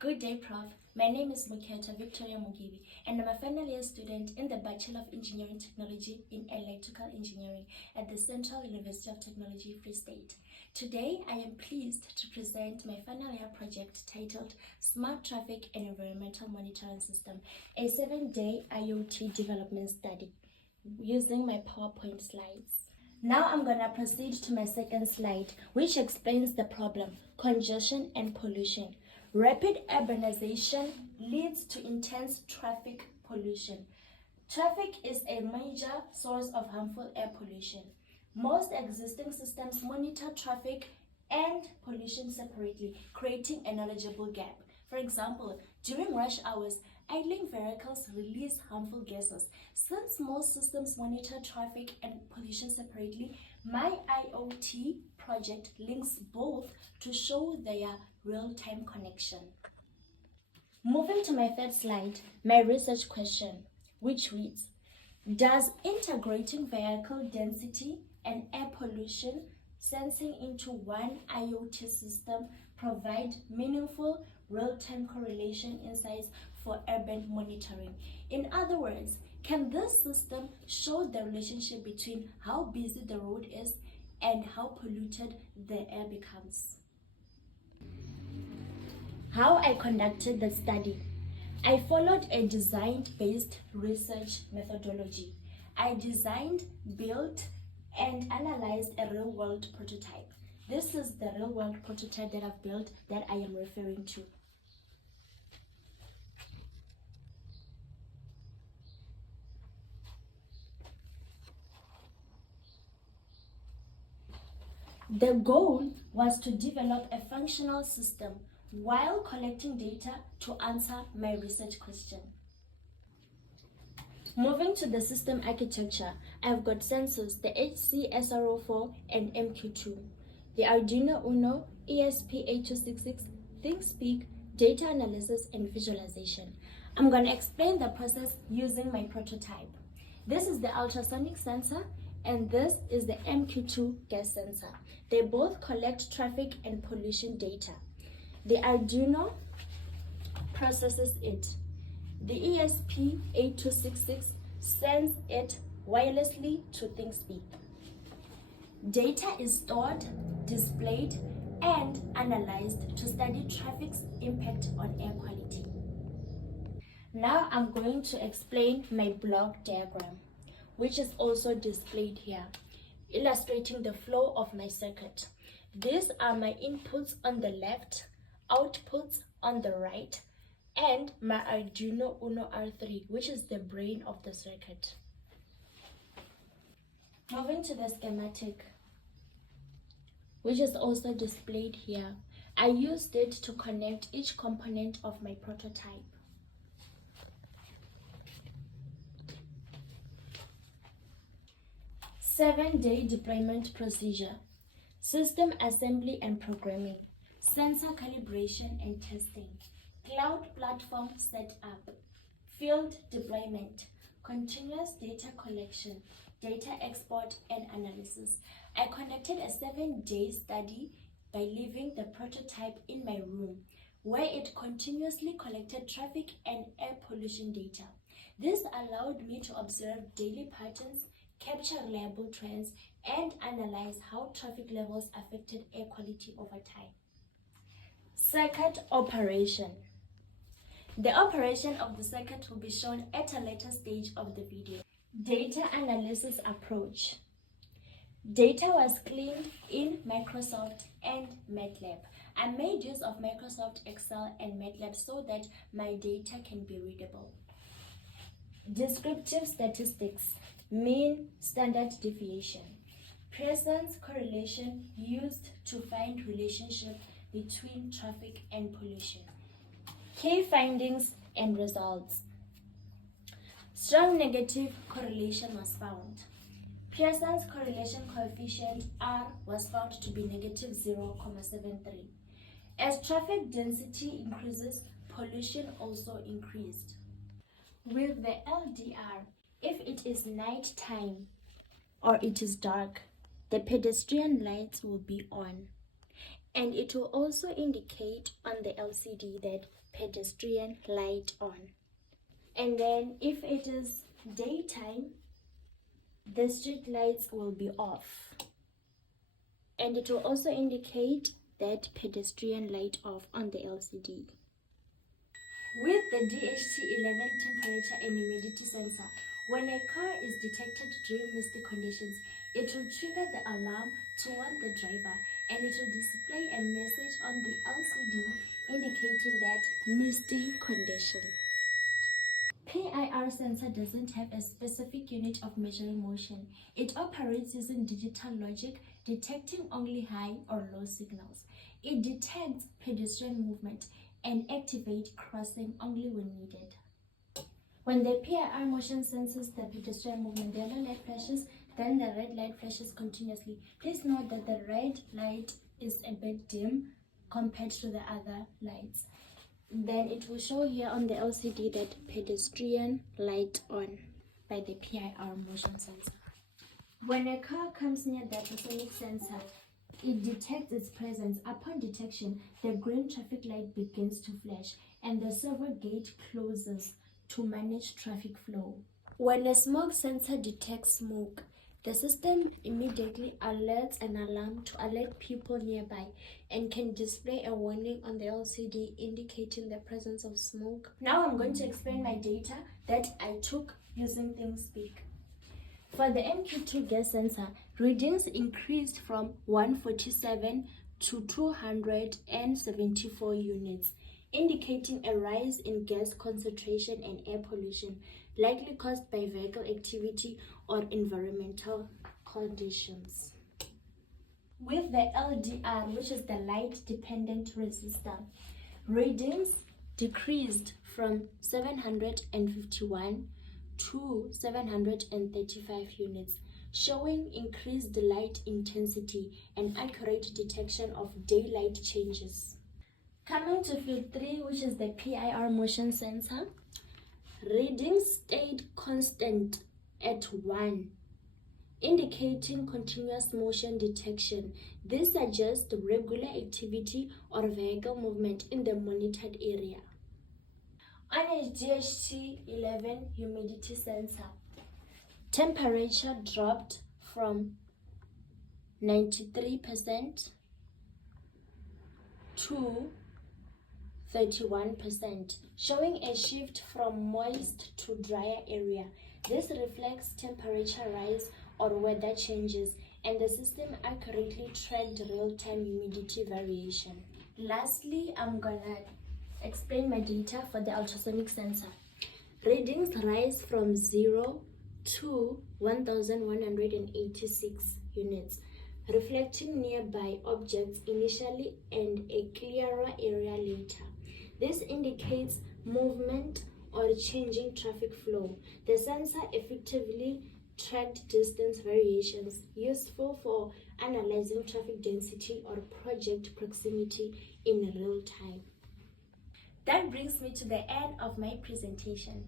Good day, Prof. My name is Muketa Victoria Mugibi, and I'm a final year student in the Bachelor of Engineering Technology in Electrical Engineering at the Central University of Technology, Free State. Today, I am pleased to present my final year project titled Smart Traffic and Environmental Monitoring System, a 7-day IoT development study, using my PowerPoint slides. Now I'm going to proceed to my second slide, which explains the problem, congestion and pollution. Rapid urbanization leads to intense traffic pollution. Traffic is a major source of harmful air pollution. Most existing systems monitor traffic and pollution separately, creating a knowledgeable gap. For example, during rush hours, idling vehicles release harmful gases. Since most systems monitor traffic and pollution separately, my IoT project links both to show their real-time connection. Moving to my third slide, my research question, which reads, does integrating vehicle density and air pollution sensing into one IoT system provide meaningful real-time correlation insights for urban monitoring? In other words, can this system show the relationship between how busy the road is and how polluted the air becomes? How I conducted the study. I followed a design-based research methodology. I designed, built, and analyzed a real-world prototype. This is the real-world prototype that I've built that I am referring to. The goal was to develop a functional system while collecting data to answer my research question. Moving to the system architecture, I've got sensors, the HCSR04 and MQ2, the Arduino Uno, ESP8266, ThinkSpeak, data analysis and visualization. I'm going to explain the process using my prototype. This is the ultrasonic sensor and this is the MQ2 gas sensor. They both collect traffic and pollution data. The Arduino processes it. The ESP8266 sends it wirelessly to ThinkSpeak. Data is stored, displayed, and analyzed to study traffic's impact on air quality. Now I'm going to explain my block diagram, which is also displayed here, illustrating the flow of my circuit. These are my inputs on the left, outputs on the right, and my Arduino Uno R3, which is the brain of the circuit. Moving to the schematic, which is also displayed here. I used it to connect each component of my prototype. Seven-day deployment procedure, system assembly and programming, sensor calibration and testing, cloud platform setup, field deployment, continuous data collection, data export and analysis. I conducted a 7-day study by leaving the prototype in my room, where it continuously collected traffic and air pollution data. This allowed me to observe daily patterns, capture reliable trends, and analyze how traffic levels affected air quality over time. Circuit operation. The operation of the circuit will be shown at a later stage of the video. Data analysis approach. Data was cleaned in Microsoft and MATLAB. I made use of Microsoft Excel and MATLAB so that my data can be readable. Descriptive statistics, mean, standard deviation. Pearson's correlation used to find relationship between traffic and pollution. Key findings and results. Strong negative correlation was found. Pearson's correlation coefficient R was found to be negative 0.73. As traffic density increases, pollution also increased. With the LDR, if it is night time or it is dark, the pedestrian lights will be on. And it will also indicate on the LCD that pedestrian light on. And then if it is daytime, the street lights will be off. And it will also indicate that pedestrian light off on the LCD. With the DHT11 temperature and humidity sensor, when a car is detected during misty conditions, it will trigger the alarm to warn the driver, and it will display a message on the LCD indicating that misty condition. PIR sensor doesn't have a specific unit of measuring motion. It operates using digital logic, detecting only high or low signals. It detects pedestrian movement and activates crossing only when needed. When the PIR motion senses the pedestrian movement, the yellow light flashes, then the red light flashes continuously. Please note that the red light is a bit dim compared to the other lights. Then it will show here on the LCD that pedestrian light on by the PIR motion sensor. When a car comes near the ultrasonic sensor, it detects its presence. Upon detection, the green traffic light begins to flash and the servo gate closes to manage traffic flow. When a smoke sensor detects smoke, the system immediately alerts an alarm to alert people nearby and can display a warning on the LCD indicating the presence of smoke. Now I'm going to explain my data that I took using ThinkSpeak. For the MQ2 gas sensor, readings increased from 147 to 274 units, indicating a rise in gas concentration and air pollution, likely caused by vehicle activity or environmental conditions. With the LDR, which is the light dependent resistor, readings decreased from 751 to 735 units, showing increased light intensity and accurate detection of daylight changes. Coming to field 3, which is the PIR motion sensor, readings stayed constant at 1, indicating continuous motion detection. This suggests regular activity or vehicle movement in the monitored area. On a DHT11 humidity sensor, temperature dropped from 93% to 31%, showing a shift from moist to drier area. This reflects temperature rise or weather changes, and the system accurately tracked real-time humidity variation. Lastly, I'm gonna explain my data for the ultrasonic sensor. Readings rise from 0 to 1186 units, reflecting nearby objects initially and a clearer area later. This indicates movement or changing traffic flow. The sensor effectively tracked distance variations, useful for analyzing traffic density or project proximity in real time. That brings me to the end of my presentation.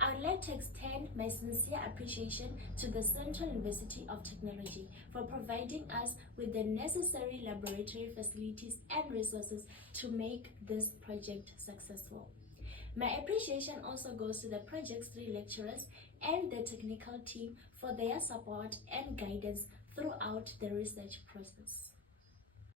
I would like to extend my sincere appreciation to the Central University of Technology for providing us with the necessary laboratory facilities and resources to make this project successful. My appreciation also goes to the Project 3 lecturers and the technical team for their support and guidance throughout the research process.